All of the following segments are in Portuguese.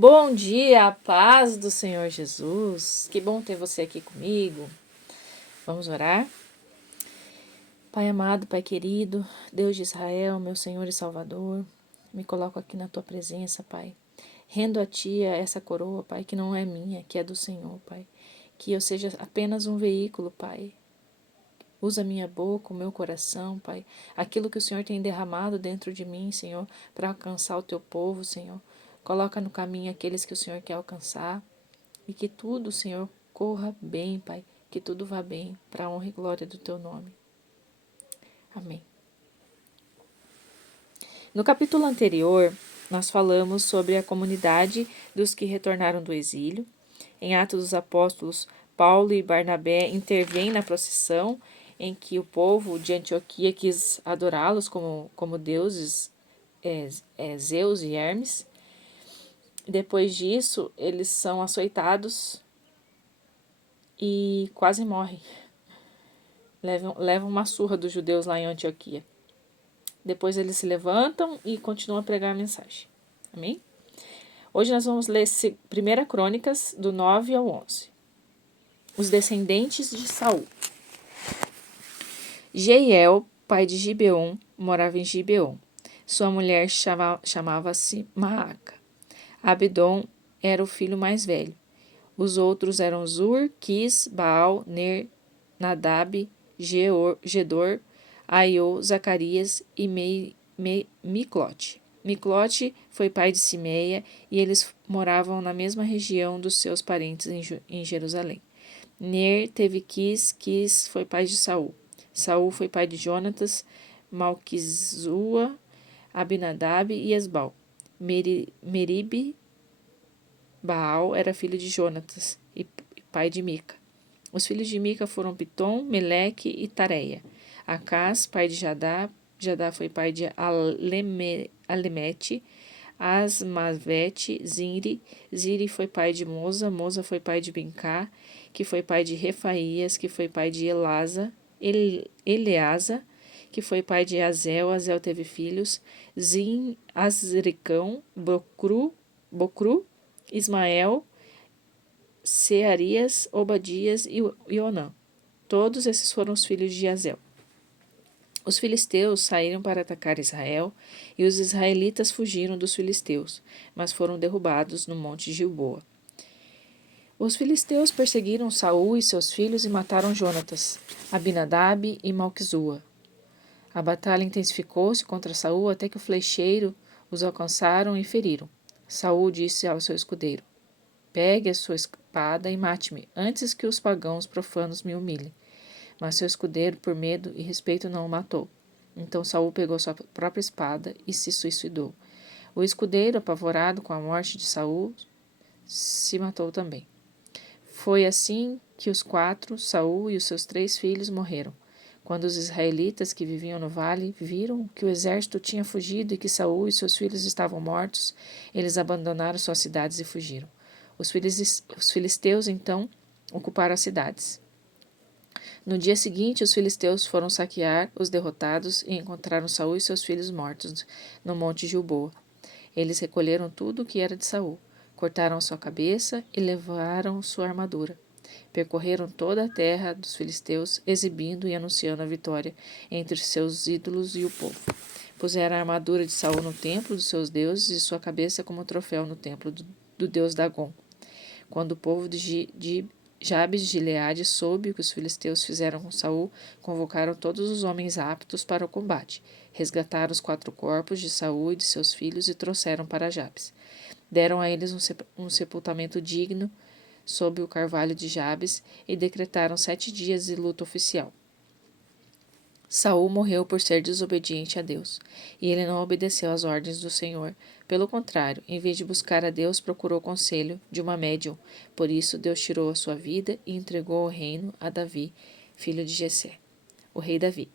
Bom dia, a paz do Senhor Jesus. Que bom ter você aqui comigo. Vamos orar? Pai amado, Pai querido, Deus de Israel, meu Senhor e Salvador, me coloco aqui na tua presença, Pai. Rendo a ti essa coroa, Pai, que não é minha, que é do Senhor, Pai. Que eu seja apenas um veículo, Pai. Usa minha boca, o meu coração, Pai. Aquilo que o Senhor tem derramado dentro de mim, Senhor, para alcançar o teu povo, Senhor. Coloca no caminho aqueles que o Senhor quer alcançar. E que tudo, Senhor, corra bem, Pai. Que tudo vá bem, para a honra e glória do teu nome. Amém. No capítulo anterior, nós falamos sobre a comunidade dos que retornaram do exílio. Em Atos dos Apóstolos, Paulo e Barnabé intervêm na procissão em que o povo de Antioquia quis adorá-los como deuses, Zeus e Hermes. Depois disso, eles são açoitados e quase morrem. Levam uma surra dos judeus lá em Antioquia. Depois eles se levantam e continuam a pregar a mensagem. Amém? Hoje nós vamos ler 1 Crônicas, do 9 ao 11. Os descendentes de Saul. Jeiel, pai de Gibeon, morava em Gibeon. Sua mulher chamava-se Maaca. Abdon era o filho mais velho. Os outros eram Zur, Quis, Baal, Ner, Nadab, Gedor, Aiô, Zacarias e Miclote. Miclote foi pai de Simeia e eles moravam na mesma região dos seus parentes em Jerusalém. Ner teve Quis foi pai de Saul. Saul foi pai de Jonatas, Malquizua, Abinadab e Esbal. Meribe, Baal era filho de Jonatas e pai de Mica. Os filhos de Mica foram Pitom, Meleque e Tareia. Acás, pai de Jadá. Jadá foi pai de Alemete. Asmavete, Ziri. Ziri foi pai de Moza. Moza foi pai de Bincá, que foi pai de Refaías, que foi pai de Eleasa, que foi pai de Azel. Azel teve filhos. Zim, Azricão, Bocru, Ismael, Searias, Obadias e Onã. Todos esses foram os filhos de Azel. Os filisteus saíram para atacar Israel e os israelitas fugiram dos filisteus, mas foram derrubados no monte Gilboa. Os filisteus perseguiram Saul e seus filhos e mataram Jonatas, Abinadab e Malquizua. A batalha intensificou-se contra Saul até que o flecheiro os alcançaram e feriram. Saul disse ao seu escudeiro: Pegue a sua espada e mate-me, antes que os pagãos profanos me humilhem. Mas seu escudeiro, por medo e respeito, não o matou. Então Saul pegou sua própria espada e se suicidou. O escudeiro, apavorado com a morte de Saul, se matou também. Foi assim que os 4, Saul e os seus 3 filhos, morreram. Quando os israelitas que viviam no vale viram que o exército tinha fugido e que Saul e seus filhos estavam mortos, eles abandonaram suas cidades e fugiram. Os filisteus, então, ocuparam as cidades. No dia seguinte, os filisteus foram saquear os derrotados e encontraram Saul e seus filhos mortos no monte Gilboa. Eles recolheram tudo o que era de Saul, cortaram sua cabeça e levaram sua armadura. Percorreram toda a terra dos filisteus, exibindo e anunciando a vitória entre seus ídolos e o povo. Puseram a armadura de Saul no templo dos seus deuses e sua cabeça como troféu no templo do deus Dagom. Quando o povo de Jabes de Gileade soube o que os filisteus fizeram com Saul, convocaram todos os homens aptos para o combate, resgataram os 4 corpos de Saul e de seus filhos e trouxeram para Jabes. Deram a eles um sepultamento digno sob o carvalho de Jabes e decretaram 7 dias de luto oficial. Saul morreu por ser desobediente a Deus, e ele não obedeceu às ordens do Senhor. Pelo contrário, em vez de buscar a Deus, procurou conselho de uma médium. Por isso, Deus tirou a sua vida e entregou o reino a Davi, filho de Jessé, o rei Davi.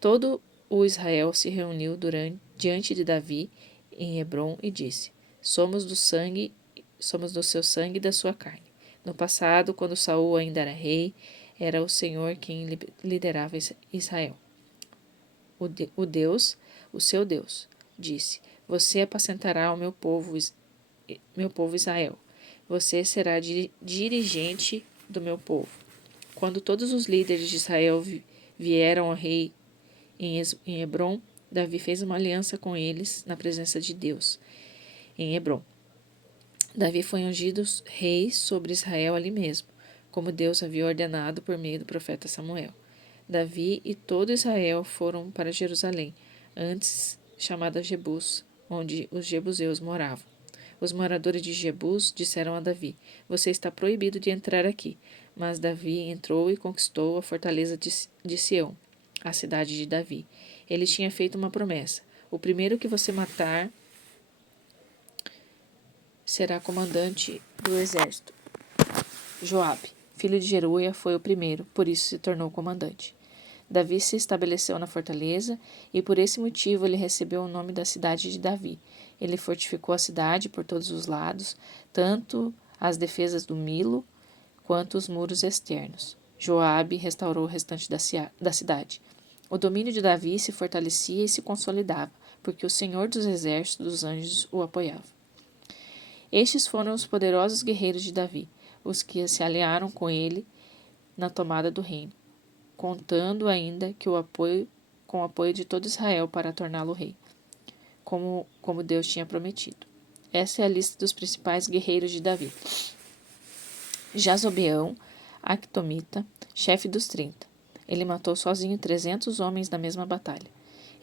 Todo o Israel se reuniu diante de Davi em Hebrom e disse: Somos do seu sangue e da sua carne. No passado, quando Saul ainda era rei, era o Senhor quem liderava Israel. O seu Deus, disse: Você apacentará o meu povo meu povo Israel. Você será dirigente do meu povo. Quando todos os líderes de Israel vieram ao rei em Hebrom, Davi fez uma aliança com eles na presença de Deus, em Hebrom. Davi foi ungido rei sobre Israel ali mesmo, como Deus havia ordenado por meio do profeta Samuel. Davi e todo Israel foram para Jerusalém, antes chamada Jebus, onde os jebuseus moravam. Os moradores de Jebus disseram a Davi: Você está proibido de entrar aqui. Mas Davi entrou e conquistou a fortaleza de Sião, a cidade de Davi. Ele tinha feito uma promessa: O primeiro que você matar será comandante do exército. Joabe, filho de Jeruia, foi o primeiro, por isso se tornou comandante. Davi se estabeleceu na fortaleza e por esse motivo ele recebeu o nome da cidade de Davi. Ele fortificou a cidade por todos os lados, tanto as defesas do Milo quanto os muros externos. Joabe restaurou o restante da cidade. O domínio de Davi se fortalecia e se consolidava, porque o Senhor dos exércitos dos anjos o apoiava. Estes foram os poderosos guerreiros de Davi, os que se aliaram com ele na tomada do reino, contando ainda com o apoio de todo Israel para torná-lo rei, como Deus tinha prometido. Essa é a lista dos principais guerreiros de Davi. Jazobeão, Actomita, chefe dos 30. Ele matou sozinho 300 homens na mesma batalha.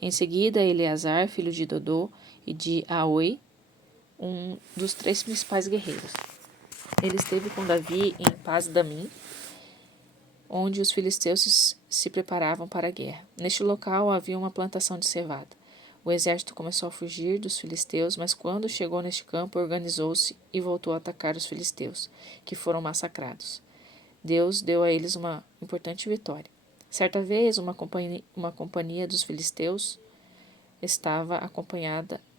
Em seguida, Eleazar, filho de Dodô, e de Aoi, um dos 3 principais guerreiros. Ele esteve com Davi em Pas-damim, onde os filisteus se preparavam para a guerra. Neste local havia uma plantação de cevada. O exército começou a fugir dos filisteus, mas quando chegou neste campo, organizou-se e voltou a atacar os filisteus, que foram massacrados. Deus deu a eles uma importante vitória. Certa vez, uma companhia dos filisteus estava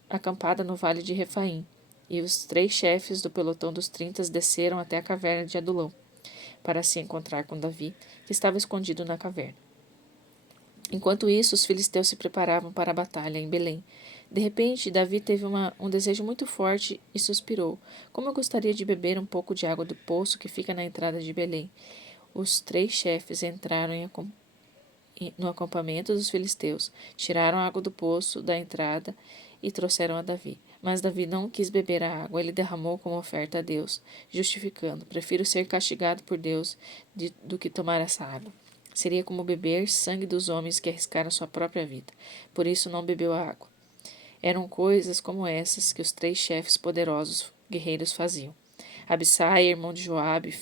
acampada no vale de Refaim, e os 3 chefes do pelotão dos 30 desceram até a caverna de Adulão, para se encontrar com Davi, que estava escondido na caverna. Enquanto isso, os filisteus se preparavam para a batalha em Belém. De repente, Davi teve um desejo muito forte e suspirou: Como eu gostaria de beber um pouco de água do poço que fica na entrada de Belém. Os 3 chefes entraram no acampamento dos filisteus, tiraram a água do poço da entrada e trouxeram a Davi. Mas Davi não quis beber a água, ele derramou como oferta a Deus, justificando: Prefiro ser castigado por Deus do que tomar essa água. Seria como beber sangue dos homens que arriscaram sua própria vida. Por isso não bebeu a água. Eram coisas como essas que os 3 chefes poderosos guerreiros faziam. Abissai, irmão de Joabe,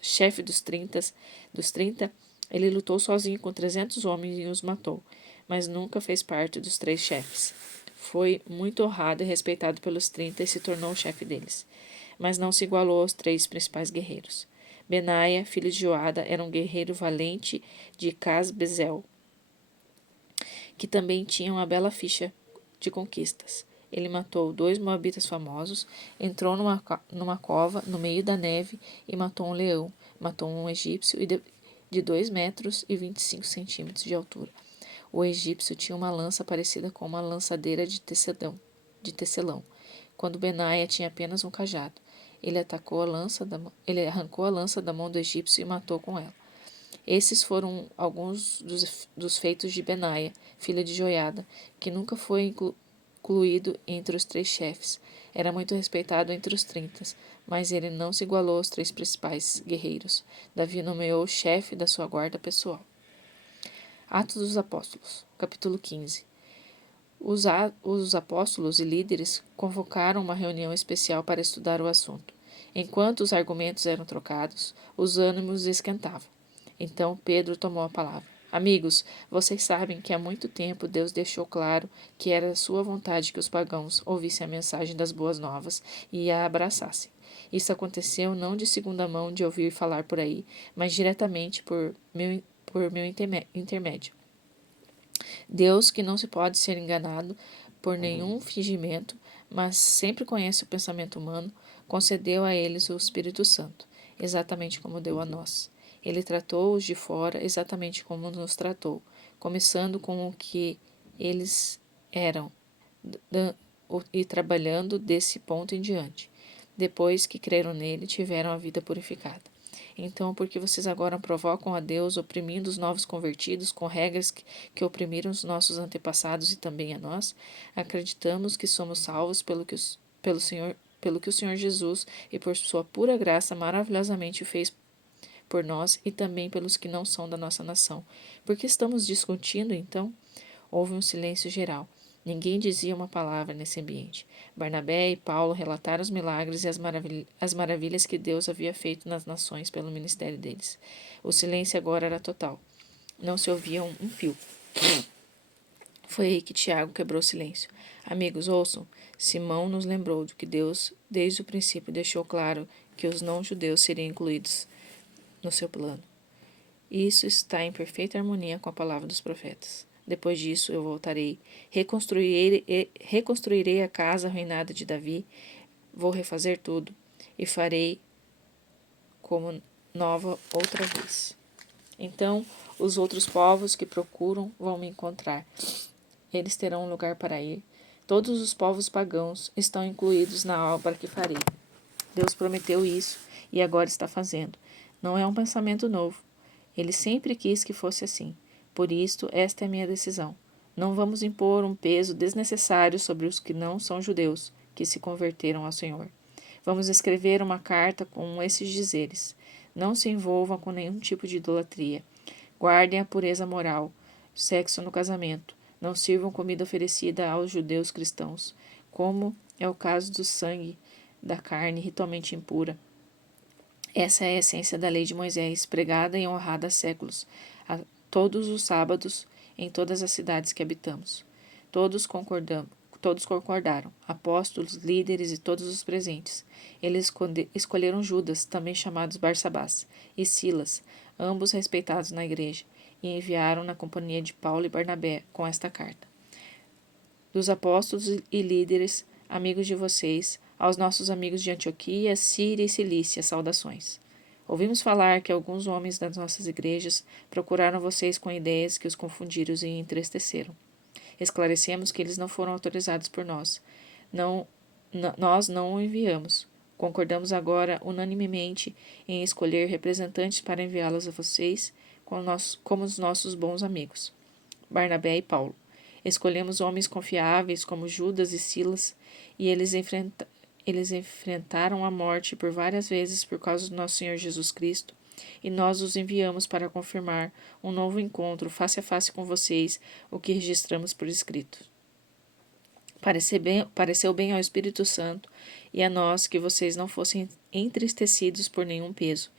chefe dos 30, ele lutou sozinho com 300 homens e os matou, mas nunca fez parte dos 3 chefes. Foi muito honrado e respeitado pelos 30 e se tornou o chefe deles, mas não se igualou aos 3 principais guerreiros. Benaia, filho de Joada, era um guerreiro valente de Casbezel, que também tinha uma bela ficha de conquistas. Ele matou 2 moabitas famosos, entrou numa cova no meio da neve e matou um leão, matou um egípcio de 2 metros e 25 centímetros de altura. O egípcio tinha uma lança parecida com uma lançadeira de tecelão, quando Benaia tinha apenas um cajado. Ele arrancou a lança da mão do egípcio e matou com ela. Esses foram alguns dos feitos de Benaia, filho de Joiada, que nunca foi incluído entre os 3 chefes. Era muito respeitado entre os 30, mas ele não se igualou aos 3 principais guerreiros. Davi nomeou o chefe da sua guarda pessoal. Atos dos Apóstolos, capítulo 15. Os apóstolos e líderes convocaram uma reunião especial para estudar o assunto. Enquanto os argumentos eram trocados, os ânimos esquentavam. Então Pedro tomou a palavra. Amigos, vocês sabem que há muito tempo Deus deixou claro que era sua vontade que os pagãos ouvissem a mensagem das boas novas e a abraçassem. Isso aconteceu não de segunda mão de ouvir falar por aí, mas diretamente por meu intermédio. Deus, que não se pode ser enganado por nenhum fingimento, mas sempre conhece o pensamento humano, concedeu a eles o Espírito Santo, exatamente como deu a nós. Ele tratou os de fora exatamente como nos tratou, começando com o que eles eram e trabalhando desse ponto em diante. depois que creram nele, tiveram a vida purificada. Então, por que vocês agora provocam a Deus, oprimindo os novos convertidos com regras que oprimiram os nossos antepassados e também a nós? Acreditamos que somos salvos pelo que o Senhor Jesus e por sua pura graça maravilhosamente fez por nós e também pelos que não são da nossa nação. Por que estamos discutindo, então? Houve um silêncio geral. Ninguém dizia uma palavra nesse ambiente. Barnabé e Paulo relataram os milagres e as maravilhas que Deus havia feito nas nações pelo ministério deles. O silêncio agora era total. Não se ouvia um fio. Foi aí que Tiago quebrou o silêncio. Amigos, ouçam. Simão nos lembrou de que Deus, desde o princípio, deixou claro que os não-judeus seriam incluídos no seu plano. Isso está em perfeita harmonia com a palavra dos profetas. Depois disso eu voltarei, reconstruirei a casa arruinada de Davi, vou refazer tudo e farei como nova outra vez. Então os outros povos que procuram vão me encontrar. Eles terão um lugar para ir. Todos os povos pagãos estão incluídos na obra que farei. Deus prometeu isso e agora está fazendo. Não é um pensamento novo. Ele sempre quis que fosse assim. Por isto, esta é a minha decisão. Não vamos impor um peso desnecessário sobre os que não são judeus, que se converteram ao Senhor. Vamos escrever uma carta com esses dizeres. Não se envolvam com nenhum tipo de idolatria. Guardem a pureza moral, sexo no casamento. Não sirvam comida oferecida aos judeus cristãos, como é o caso do sangue, da carne ritualmente impura. Essa é a essência da lei de Moisés, pregada e honrada há séculos, a todos os sábados, em todas as cidades que habitamos. Todos concordaram, apóstolos, líderes e todos os presentes. Eles escolheram Judas, também chamado Barsabás, e Silas, ambos respeitados na igreja, e enviaram na companhia de Paulo e Barnabé com esta carta. Dos apóstolos e líderes, amigos de vocês, aos nossos amigos de Antioquia, Síria e Cilícia, saudações. Ouvimos falar que alguns homens das nossas igrejas procuraram vocês com ideias que os confundiram e entristeceram. Esclarecemos que eles não foram autorizados por nós. Nós não o enviamos. Concordamos agora unanimemente em escolher representantes para enviá-los a vocês como os nossos bons amigos, Barnabé e Paulo. Escolhemos homens confiáveis como Judas e Silas, e eles enfrentaram a morte por várias vezes por causa do nosso Senhor Jesus Cristo, e nós os enviamos para confirmar um novo encontro face a face com vocês, o que registramos por escrito. Pareceu bem ao Espírito Santo e a nós que vocês não fossem entristecidos por nenhum peso.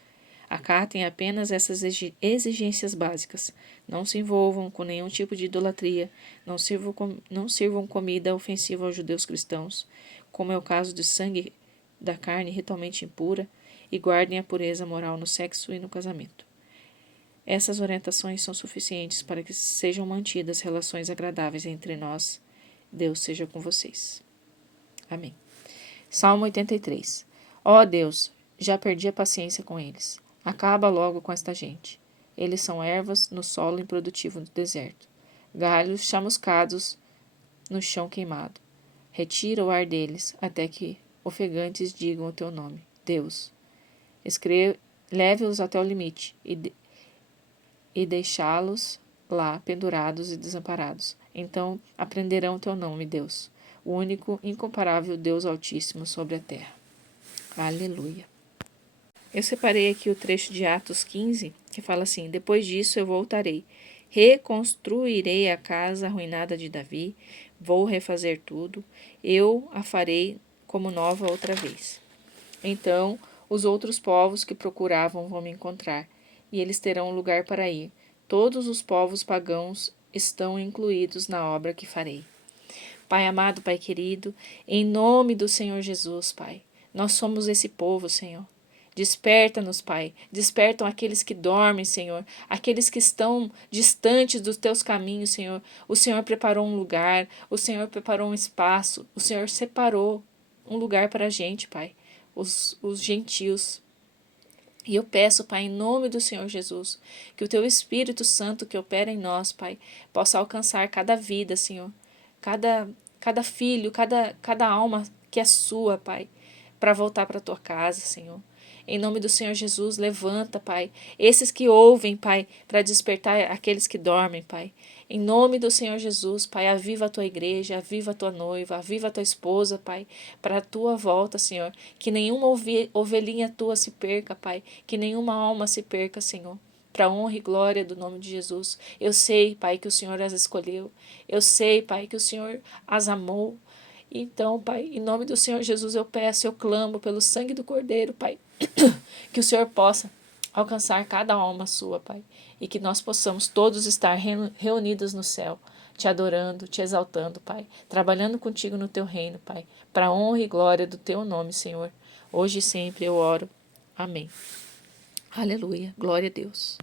Acatem apenas essas exigências básicas. Não se envolvam com nenhum tipo de idolatria, não sirvam comida ofensiva aos judeus cristãos, como é o caso do sangue da carne ritualmente impura, e guardem a pureza moral no sexo e no casamento. Essas orientações são suficientes para que sejam mantidas relações agradáveis entre nós. Deus seja com vocês. Amém. Salmo 83. Ó Deus, já perdi a paciência com eles. Acaba logo com esta gente. Eles são ervas no solo improdutivo do deserto, galhos chamuscados no chão queimado. Retira o ar deles, até que ofegantes digam o teu nome, Deus. Leve-os até o limite e deixá-los lá pendurados e desamparados. Então aprenderão teu nome, Deus, o único, incomparável Deus Altíssimo sobre a terra. Aleluia. Eu separei aqui o trecho de Atos 15, que fala assim: depois disso eu voltarei, reconstruirei a casa arruinada de Davi, vou refazer tudo, eu a farei como nova outra vez. Então os outros povos que procuravam vão me encontrar, e eles terão um lugar para ir. Todos os povos pagãos estão incluídos na obra que farei. Pai amado, Pai querido, em nome do Senhor Jesus, Pai, nós somos esse povo, Senhor. Desperta-nos, Pai. Despertam aqueles que dormem, Senhor. Aqueles que estão distantes dos teus caminhos, Senhor. O Senhor preparou um lugar. O Senhor preparou um espaço. O Senhor separou um lugar para a gente, Pai. Os gentios. E eu peço, Pai, em nome do Senhor Jesus, que o Teu Espírito Santo que opera em nós, Pai, possa alcançar cada vida, Senhor. Cada filho, cada alma que é sua, Pai. para voltar para a tua casa, Senhor. Em nome do Senhor Jesus, levanta, Pai, esses que ouvem, Pai, para despertar aqueles que dormem, Pai. Em nome do Senhor Jesus, Pai, aviva a tua igreja, aviva a tua noiva, aviva a tua esposa, Pai, para a tua volta, Senhor. Que nenhuma ovelhinha tua se perca, Pai, que nenhuma alma se perca, Senhor. Para a honra e glória do nome de Jesus. Eu sei, Pai, que o Senhor as escolheu. Eu sei, Pai, que o Senhor as amou. Então, Pai, em nome do Senhor Jesus, eu peço, eu clamo pelo sangue do Cordeiro, Pai, que o Senhor possa alcançar cada alma sua, Pai, e que nós possamos todos estar reunidos no céu, te adorando, te exaltando, Pai, trabalhando contigo no teu reino, Pai, para a honra e glória do teu nome, Senhor. Hoje e sempre eu oro. Amém. Aleluia. Glória a Deus.